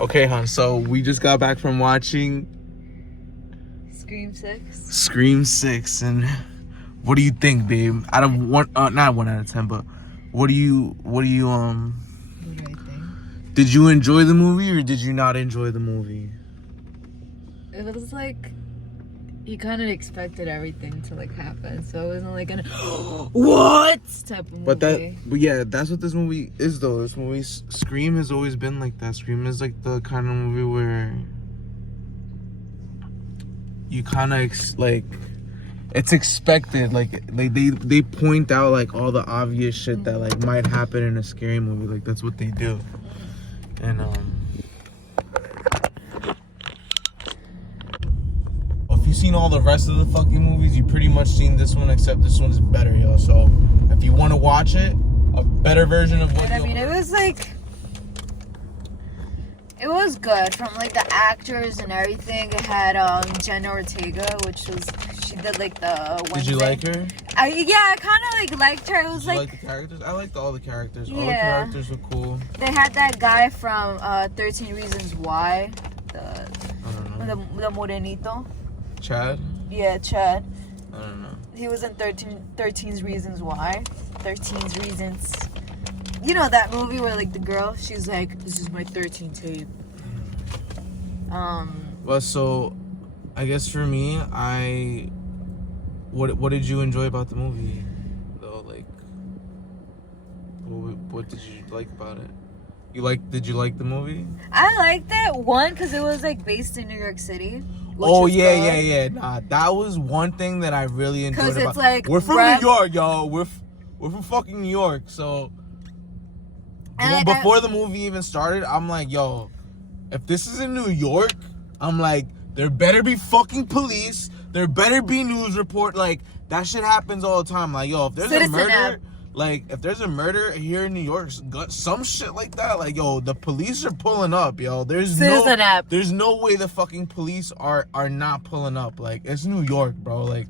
Okay, hon. So we just got back from watching Scream 6. Scream 6, and what do you think, babe? Out of one, not 1 out of 10, but what do you What do I think? Did you enjoy the movie or did you not enjoy the movie? It was like you kind of expected everything to like happen, so it wasn't like an what type of movie. But yeah, that's what this movie is, though. This movie, Scream, has always been like that. Scream is like the kind of movie where you kind of it's expected. Like they point out like all the obvious shit that like might happen in a scary movie. Like that's what they do. And if you've seen all the rest of the fucking movies, you pretty much seen this one, except this one's better, yo. So if you want to watch it, a better version of what I mean, it was like, it was good from like the actors and everything. It had Jenna Ortega, which was, she did like the Wednesday. Did you like her? Yeah, I kind of like liked her. It was Did you like like the characters? I liked all the characters. Yeah. All the characters were cool. they had that guy from 13 Reasons Why, I don't know. the Morenito. Chad? Yeah, Chad. I don't know. He was in 13 Reasons Why. 13's Reasons. You know that movie where like the girl, she's like, this is my 13 tape. Well, so I guess for me, what did you enjoy about the movie? Though, like, what did you like about it? Did you like the movie? I liked it, one, because it was like based in New York City. Oh yeah. Nah, that was one thing that I really enjoyed. Because about it's like we're from New York, yo. We're from fucking New York. So before the movie even started, I'm like, yo, if this is in New York, I'm like, there better be fucking police. There better be news report. Like that shit happens all the time. Like, yo, if there's a murder. Like, if there's a murder here in New York, some shit like that, like, yo, the police are pulling up, yo. There's no way the fucking police are not pulling up. Like, it's New York, bro. Like,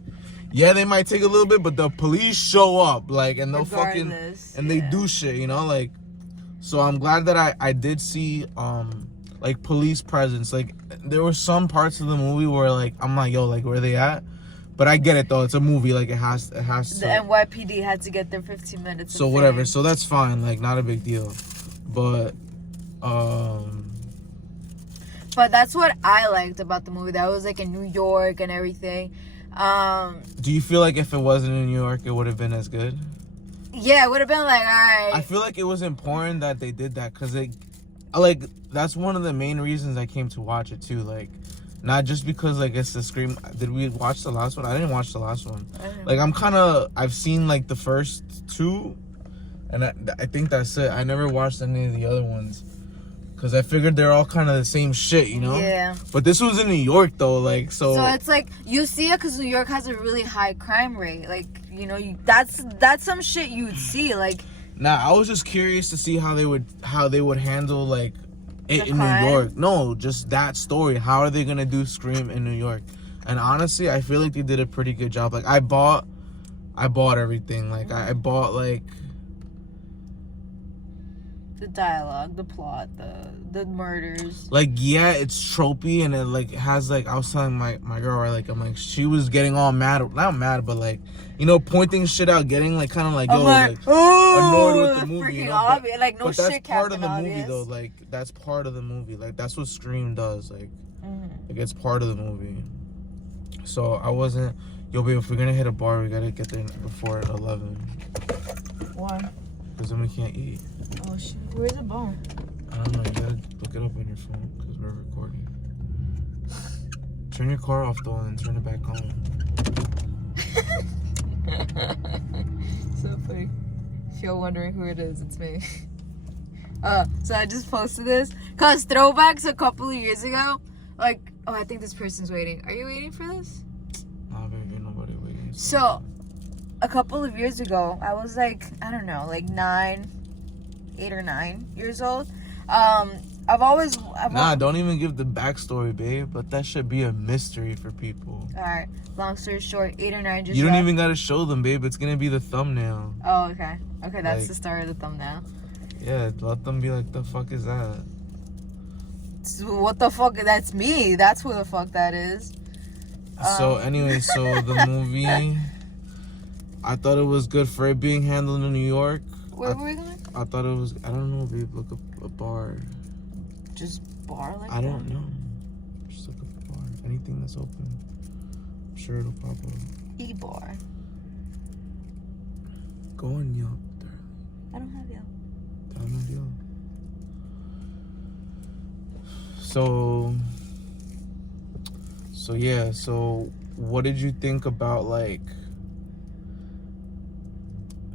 yeah, they might take a little bit, but the police show up, like, and they'll fucking, and they do shit, you know, like, so I'm glad that I did see, like, police presence. Like, there were some parts of the movie where, like, I'm like, yo, like, where they at? But I get it though. It's a movie. Like it has to. The NYPD had to get there 15 minutes. So whatever. So that's fine. Like not a big deal. But that's what I liked about the movie. That was like in New York and everything. Do you feel like if it wasn't in New York, it would have been as good? Yeah, it would have been like, all right. I feel like it was important that they did that because that's one of the main reasons I came to watch it too. Like. Not just because, like, it's the Scream. Did we watch the last one? I didn't watch the last one. Like, I've seen, like, the first two. And I think that's it. I never watched any of the other ones. Because I figured they're all kind of the same shit, you know? Yeah. But this was in New York, though, like, so... So it's like, you see it because New York has a really high crime rate. Like, you know, that's some shit you'd see, like... Nah, I was just curious to see how they would handle, like... it in crime? New York. No, just that story. How are they gonna do Scream in New York? And honestly, I feel like they did a pretty good job. Like I bought everything. Like I bought like the dialogue, the plot, the murders. Like yeah, it's tropey and it like has like I was telling my girl, right, like I'm like she was getting all mad, not mad, but like you know pointing shit out, getting like kind of like annoyed with the movie. You know? Obvious. Like no but shit. That's part of the obvious. movie though. Like that's part of the movie. Like that's what Scream does. Like it's part of the movie. So I wasn't. Yo, babe, if we're gonna hit a bar, we gotta get there before 11. Why? Because then we can't eat. Oh shit! Where's the bar? I don't know. You gotta look it up on your phone because we're recording. Turn your car off though and turn it back on. So funny. If you're wondering who it is, it's me. So I just posted this because throwbacks a couple of years ago. Like, oh, I think this person's waiting. Are you waiting for this? Nah, baby, nobody waiting. So, a couple of years ago, I was like, I don't know, like 8 or 9 years old. Don't even give the backstory, babe. Let that should be a mystery for people. Alright, long story short, 8 or 9 You don't even gotta show them, babe. It's gonna be the thumbnail. Oh, okay. Okay, that's like, the start of the thumbnail. Yeah, let them be like, the fuck is that? What the fuck? That's me. That's who the fuck that is. So anyway, so the movie, I thought it was good for it being handled in New York. Where were we going? I thought it was, I don't know, babe, look up a bar. Just bar like I don't know. Just look up a bar. Anything that's open. I'm sure it'll pop up. E-bar. Go on Yelp. I don't have Yelp. Download Yelp. So yeah, so what did you think about like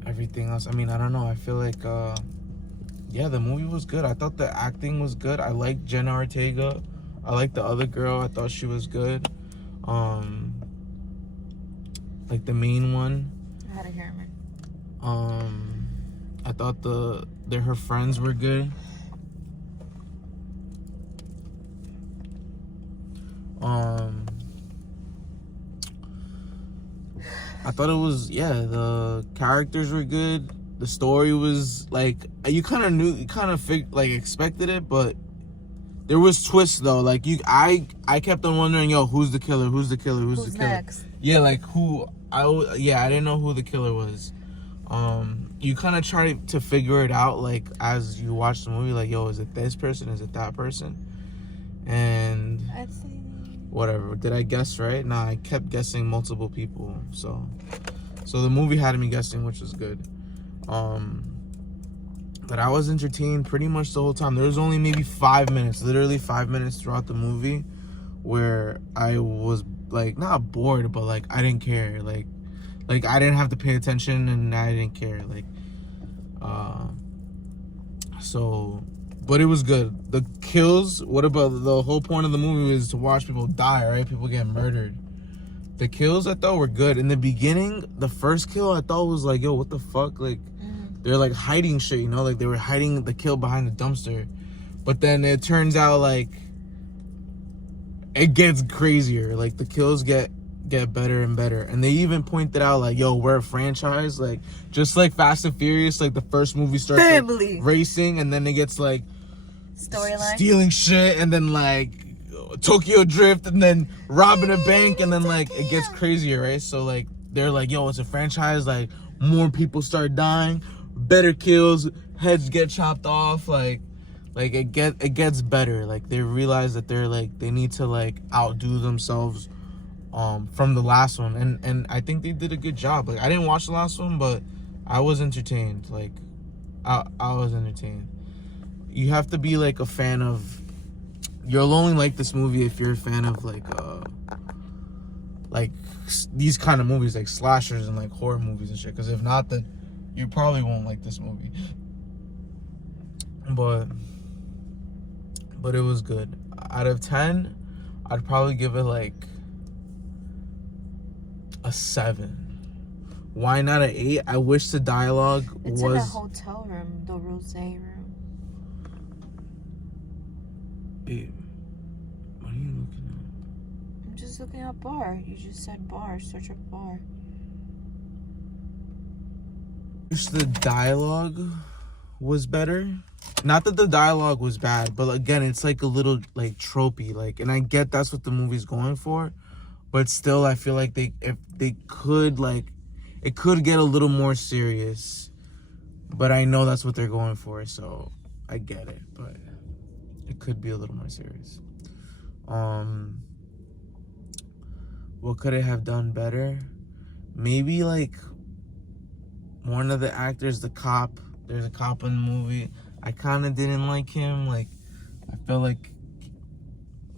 everything else? I mean, I don't know. I feel like yeah, the movie was good. I thought the acting was good. I liked Jenna Ortega. I liked the other girl. I thought she was good. Like the main one. I had a Harriman. I thought her friends were good. I thought it was, yeah, the characters were good. The story was like, you kind of expected it, but there was twists though. Like I kept on wondering, yo, who's the killer? Who's the killer? Who's the killer? Next? Yeah, like I didn't know who the killer was. You kind of try to figure it out, like as you watch the movie, like, yo, is it this person? Is it that person? And I'd say whatever. Did I guess right? Nah, I kept guessing multiple people. So the movie had me guessing, which was good. But I was entertained pretty much the whole time. There was only maybe 5 minutes, literally 5 minutes throughout the movie, where I was like not bored, but like I didn't care. Like I didn't have to pay attention, and I didn't care. Like, but it was good. The kills, what about the whole point of the movie is to watch people die, right? People get murdered. The kills I thought were good. In the beginning, the first kill I thought was like, yo, what the fuck? Like, they're like hiding shit, you know? Like they were hiding the kill behind the dumpster. But then it turns out like it gets crazier. Like the kills get better and better. And they even pointed out like, yo, we're a franchise. Like just like Fast and Furious, like the first movie starts like, racing, and then it gets like storyline, stealing shit, and then like Tokyo Drift, and then robbing a bank, and then like it gets crazier, right? So like they're like, yo, it's a franchise, like more people start dying, better kills, heads get chopped off, like it gets better. Like they realize that they're like they need to like outdo themselves from the last one, and I think they did a good job. Like I didn't watch the last one, but I was entertained. Like I was entertained. You have to be like a fan of, you'll only like this movie if you're a fan of like these kind of movies, like slashers and like horror movies and shit, because if not, then you probably won't like this movie. But it was good. Out of 10, I'd probably give it like a 7. Why not an 8? I wish the dialogue it's was in a hotel room, the rosé room. Babe, what are you looking at? I'm just looking at bar. You just said bar. Search up bar. Wish the dialogue was better. Not that the dialogue was bad, but again, it's like a little like tropey, like, and I get that's what the movie's going for, but still, I feel like if they could, like, it could get a little more serious, but I know that's what they're going for, so I get it, but it could be a little more serious. What could it have done better? Maybe like one of the actors, the cop. There's a cop in the movie. I kind of didn't like him. Like I felt like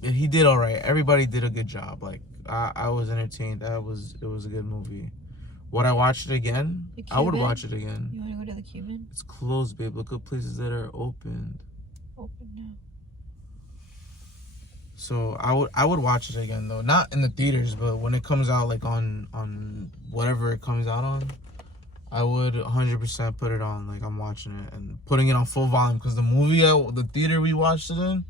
he did all right. Everybody did a good job. Like I was entertained. It was a good movie. Would I watch it again? I would watch it again. You want to go to the Cuban? It's closed, babe. Look at places that are opened. Open now. So I would watch it again though. Not in the theaters, but when it comes out like on whatever it comes out on, I would 100% put it on. Like I'm watching it and putting it on full volume, because the movie at the theater we watched it in,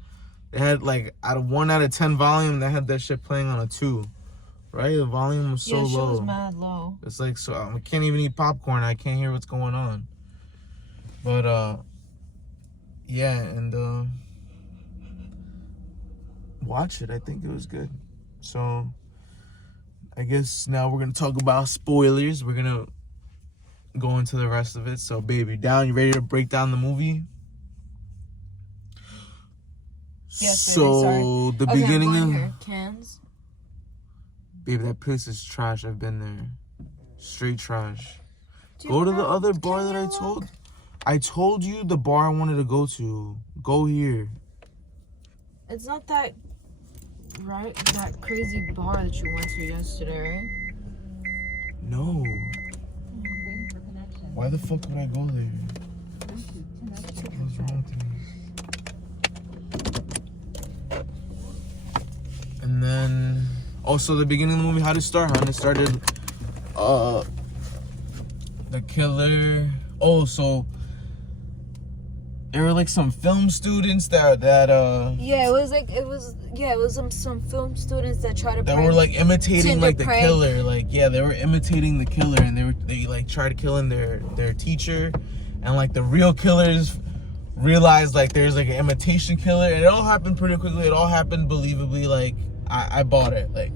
it had like out of 1 out of 10 volume, they had that shit playing on a 2. Right? The volume was so the low. was mad low. It's like, so I can't even eat popcorn. I can't hear what's going on. But yeah, and watch it. I think it was good. So I guess now we're gonna talk about spoilers. We're gonna go into the rest of it. So, baby, down. You ready to break down the movie? Yes, so sorry. The Okay, beginning I'm of going here. Cans. baby, that place is trash. I've been there. Straight trash. Do you Go to the know- other can bar that you I look? told. I told you the bar I wanted to go to. Go here. It's not that right. That crazy bar that you went to yesterday, right? No. Why the fuck would I go there? What's wrong with me? And then also the beginning of the movie, how did it start? How it started the killer. Oh, so there were like some film students that Yeah, it was some film students that tried to that prank were like imitating Tinder like the prank. killer. Like, yeah, they were imitating the killer, and they like tried killing their teacher, and like the real killers realized like there's like an imitation killer, and it all happened pretty quickly. It all happened believably. Like I bought it. Like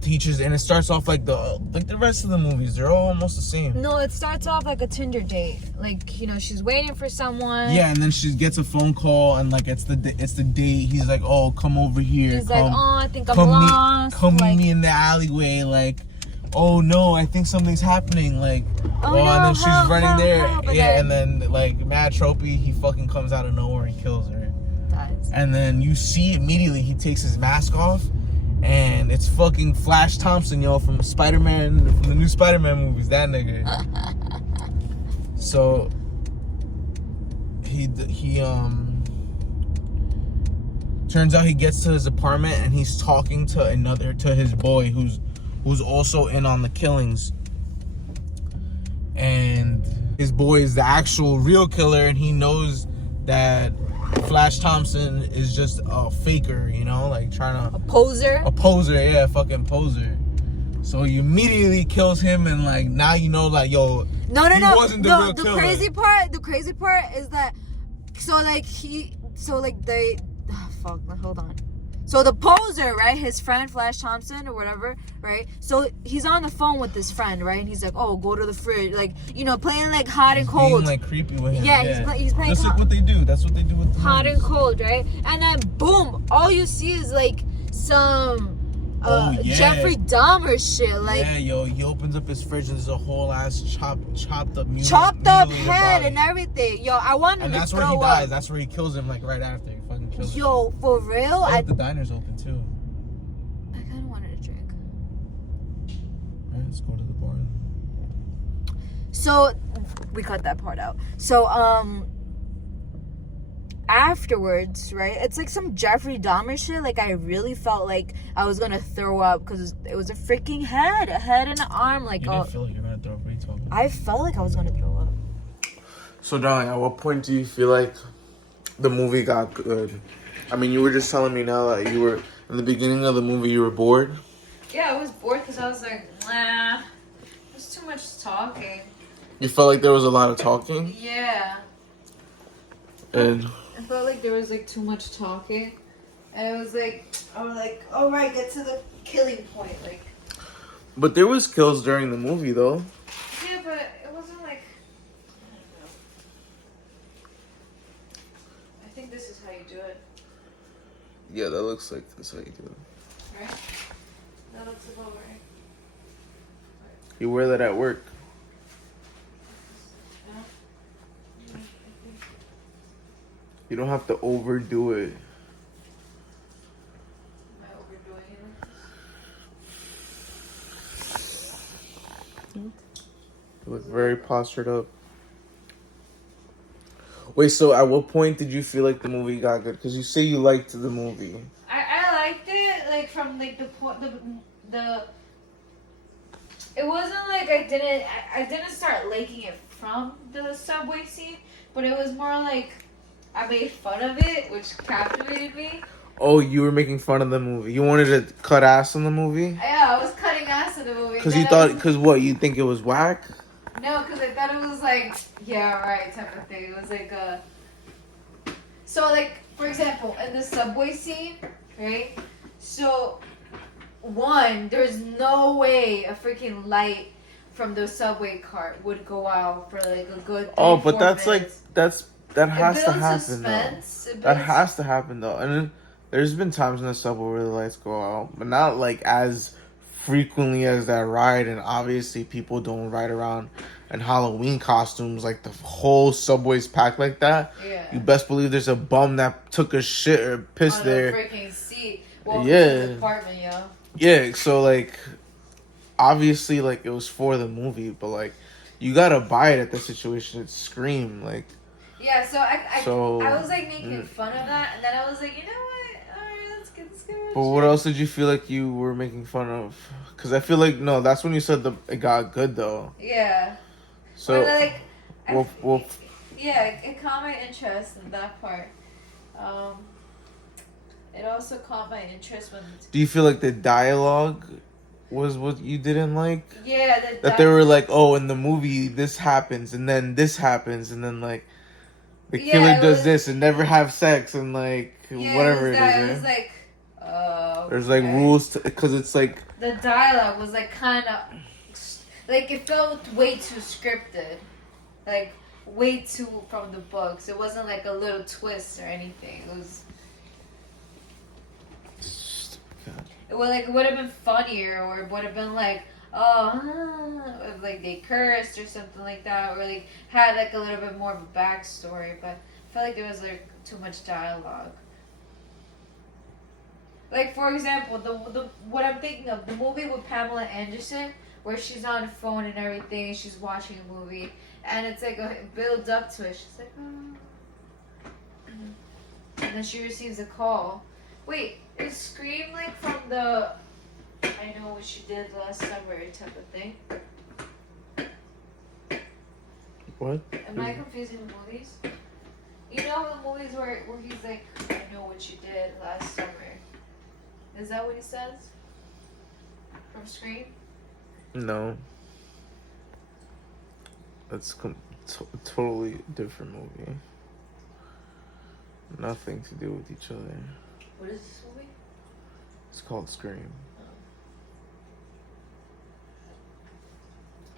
teachers, and it starts off like the rest of the movies. They're all almost the same. No, it starts off like a Tinder date. Like, you know, she's waiting for someone. Yeah, and then she gets a phone call, and like it's the date. He's like, "Oh, come over here. He's like, "Oh, I think I'm come lost." Come like, meet me in the alleyway." Like, "Oh no, I think something's happening." Like, Oh, and no, then she's help, running help, there. help, Yeah, and and then like Mad Tropey, he fucking comes out of nowhere and kills her. dies. And then you see immediately he takes his mask off, and it's fucking Flash Thompson, yo, from Spider-Man, from the new Spider-Man movies. That nigga. So he turns out he gets to his apartment, and he's talking to his boy who's also in on the killings. And his boy is the actual real killer, and he knows that Flash Thompson is just a faker, you know, like trying to... A poser? A poser, yeah, a fucking poser. So he immediately kills him, and like now you know, like, yo, No. he wasn't the real the killer. crazy part is that hold on. So the poser, right, his friend Flash Thompson or whatever, right? So he's on the phone with his friend, right? And he's like, "Oh, go to the fridge," like, you know, playing like hot and cold. Being like creepy with him. Yeah, he's playing That's like what they do. That's what they do with the hot and movies. cold, right? And then boom, all you see is like some Jeffrey Dahmer shit, like yeah, yo, he opens up his fridge and there's a whole ass chopped up chopped-up head body. and everything. Yo, I wanted And to that's throw where he up. dies. That's where he kills him, like right after he fucking kills him. Yo, for real? I I hope the diner's open too. kind of wanted a drink. Alright, let's go to the bar. So we cut that part out. So afterwards, right? It's like some Jeffrey Dahmer shit. Like, I really felt like I was gonna throw up because it was a freaking head, a head and an arm. Like, You didn't feel like you're gonna throw up. What are you talking about? I felt like I was gonna throw up. So, darling, at what point do you feel like the movie got good? I mean, you were just telling me now that you were in the beginning of the movie. You were bored. Yeah, I was bored because I was like, nah, there's too much talking. You felt like there was a lot of talking, Yeah. and I felt like there was like too much talking, and it was like, I was like, all right, get to the killing point, like. but there was kills during the movie though. Yeah, but it wasn't like. I don't know. I think this is how you do it, Yeah, that looks like that's how you do it. right? That looks about right. You wear that at work. No? Yeah, I think. You don't have to overdo it. Am I overdoing it? You look very postured up. Wait, so at what point did you feel like the movie got good? Because you say you liked the movie. I liked it, like, from like the point the it wasn't like I didn't start liking it from the subway scene, but it was more like I made fun of it, which captivated me. Oh, you were making fun of the movie. You wanted to cut ass in the movie? Yeah, I was cutting ass in the movie. Because you thought, because what, you think it was whack? No, because I thought it was like, yeah, right, type of thing. It was like so like for example, in the subway scene, right? So, one, there's no way a freaking light from the subway cart would go out for like a good 3-4 that's minutes. that has It to builds happen suspense. though. It That builds- has to happen though. And then there's been times in the subway where the lights go out, but not like as frequently as that ride. And obviously, people don't ride around in Halloween costumes like the whole subway's packed like that. Yeah. You best believe there's a bum that took a shit or pissed On there. a freaking seat. Welcome Yeah. to the apartment, yo. Yeah, so like obviously like it was for the movie, but like you gotta buy it at the situation. It's Scream, like Yeah, so I was like making mm. fun of that, and then I was like, you know what? Alright, let's get But what else did you feel like you were making fun of? Because I feel like no, that's when you said it got good though. Yeah. So But, like, well, yeah, it caught my interest in that part. It also caught my interest when. do you feel like the dialogue was what you didn't like? Yeah, That they were like, oh, in the movie this happens and then this happens and then like the killer does this and never have sex and like whatever it is. It was like, there's like rules because it's like the dialogue was like kind of like it felt way too scripted, like way too from the books. It wasn't like a little twist or anything. It would have been funnier, or it would have been like, if like they cursed or something like that, or like had like a little bit more of a backstory. But I felt like there was like too much dialogue. Like for example, the what I'm thinking of, the movie with Pamela Anderson, where she's on the phone and everything, she's watching a movie, and it's like it builds up to it. She's like, and then she receives a call. Wait, is Scream like from the I know what she did last summer type of thing? what? Am I confusing the movies? You know the movies where he's like, I know what you did last summer. Is that what he says? From Scream? No. That's totally different movie. Nothing to do with each other. What is this movie? It's called Scream.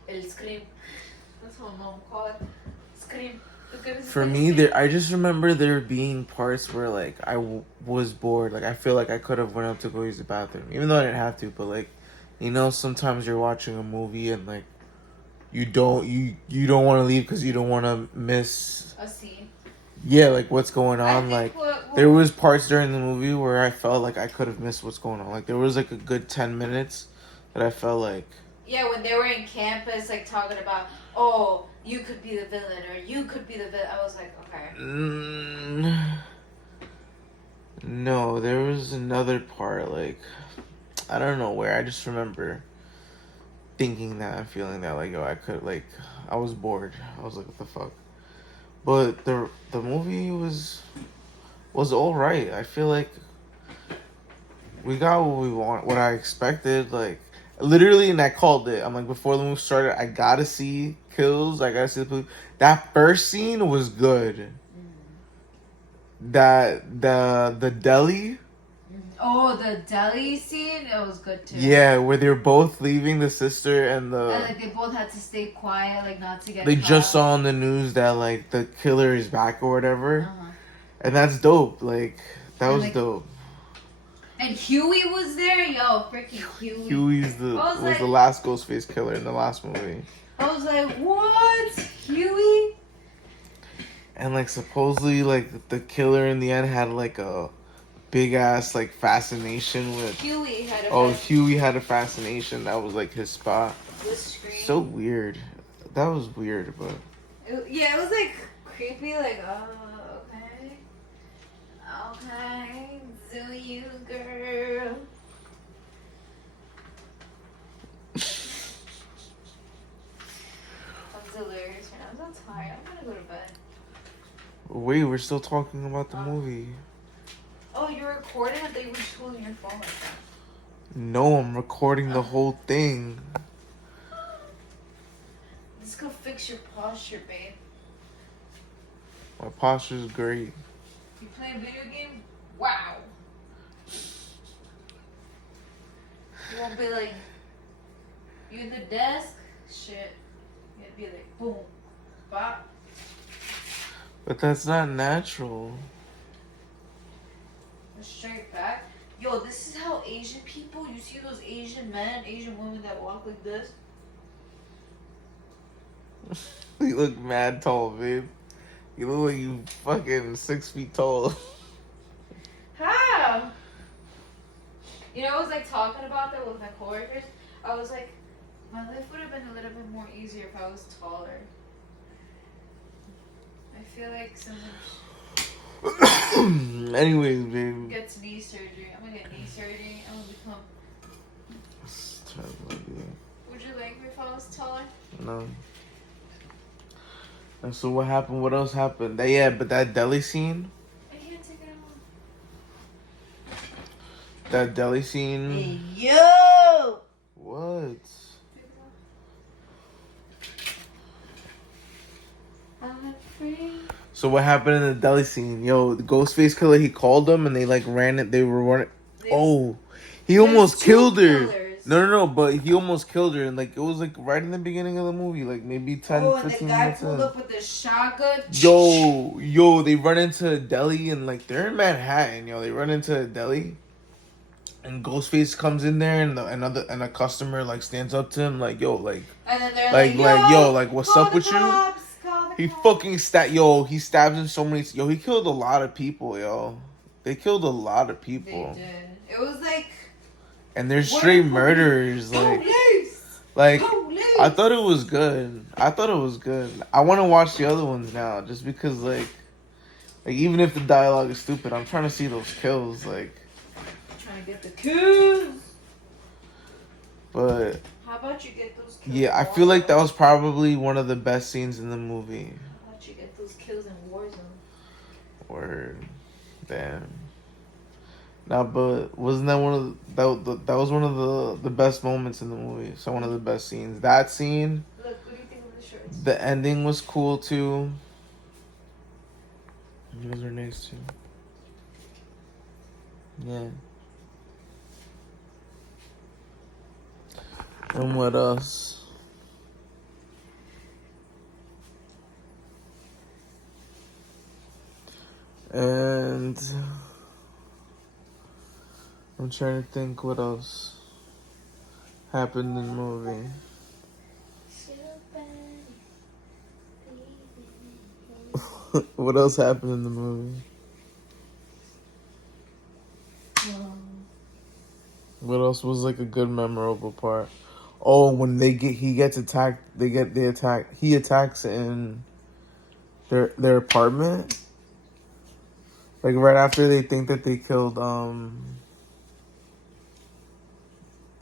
El Scream. That's what my mom called it. Scream. For me, I just remember there being parts where like I was bored. Like I feel like I could have went up to go use the bathroom, even though I didn't have to. But like, you know, sometimes you're watching a movie and like you don't want to leave because you don't want to miss a scene. Yeah, like what's going I on. think Like there was parts during the movie where I felt like I could have missed what's going on. Like there was like a good 10 minutes that I felt like. Yeah, when they were in campus, like talking about, oh, you could be the villain or you could be the villain. I was like, okay. No, there was another part, like, I don't know where. I just remember thinking that and feeling that, like, yo, I could, like, I was bored. I was like, what the fuck? But the movie was all right. I feel like we got what we want, what I expected, like, literally, and I called it. I'm like, before the movie started, I gotta see kills. I gotta see the police. That first scene was good. That the deli. Oh, the deli scene. It was good too. Yeah, where they're both leaving, the sister and the. And like they both had to stay quiet, like not to get. They caught. just saw on the news that like the killer is back or whatever, and that's dope. Like that was dope. And Huey was there, yo, freaking Huey. Huey's was the last Ghostface killer in the last movie. I was like, what, Huey? And like supposedly like the killer in the end had like a big ass like fascination with. Huey had a. Huey had a fascination that was like his spot. With Scream. So weird. That was weird, but. It was like creepy, like okay. Okay, do you, girl? I'm delirious right now. I'm so tired. I'm gonna go to bed. Wait, we're still talking about the movie. Oh, you're recording? I thought you were just holding your phone like that. No, I'm recording the whole thing. Let's go fix your posture, babe. My posture's great. You play playing video games, wow. You won't be like, you in the desk, shit. You'd be like, boom, bop. But that's not natural. A straight back. Yo, this is how Asian people, you see those Asian men, Asian women that walk like this? You look mad tall, babe. You look like you fucking 6 feet tall. How? You know, I was like talking about that with my coworkers. I was like, my life would have been a little bit more easier if I was taller. I feel like someone Anyways, babe. gets knee surgery. I'm gonna get knee surgery. I'm gonna become. Would you like me if I was taller? No. And so what happened? What else happened? Yeah, but that deli scene. I can't take it off. That deli scene. Hey, yo! What? I'm free. So what happened in the deli scene? Yo, the Ghostface killer, he called them and they like ran it. They were running. Oh, he almost killed her. Killers. No, but he almost killed her. And like, it was like right in the beginning of the movie. Like maybe 10, Oh, and the 15 guy minutes pulled in. up with the shotgun. Yo, they run into a deli and like they're in Manhattan, yo. They run into a deli and Ghostface comes in there and a customer like stands up to him like, yo, like And then they're like yo, like what's call up the with you? cops, call the He cops. fucking he stabbed him so many he killed a lot of people, yo. They killed a lot of people. They did. It was like And they're straight What? murderers, like police. like Police. I thought it was good. I want to watch the other ones now just because like even if the dialogue is stupid, I'm trying to see those kills, like. Trying to get the kills. But How about you get those kills? yeah, I feel like that was probably one of the best scenes in the movie. How about you get those kills in Warzone? Word, damn. Nah, but wasn't that one of that was one of the best moments in the movie? So one of the best scenes. That scene. Look, what do you think of the shorts? The ending was cool too. Those are nice too. Yeah. And what else? And I'm trying to think what else happened in the movie. What else happened in the movie? What else was like a good memorable part? Oh, when he gets attacked. He attacks in their apartment. Like right after they think that they killed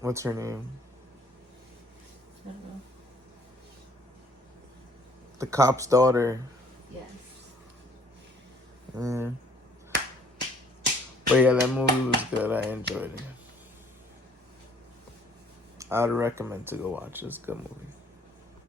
what's her name? I don't know. The cop's daughter. Yes. Yeah. But yeah, that movie was good. I enjoyed it. I'd recommend to go watch it. It's a good movie.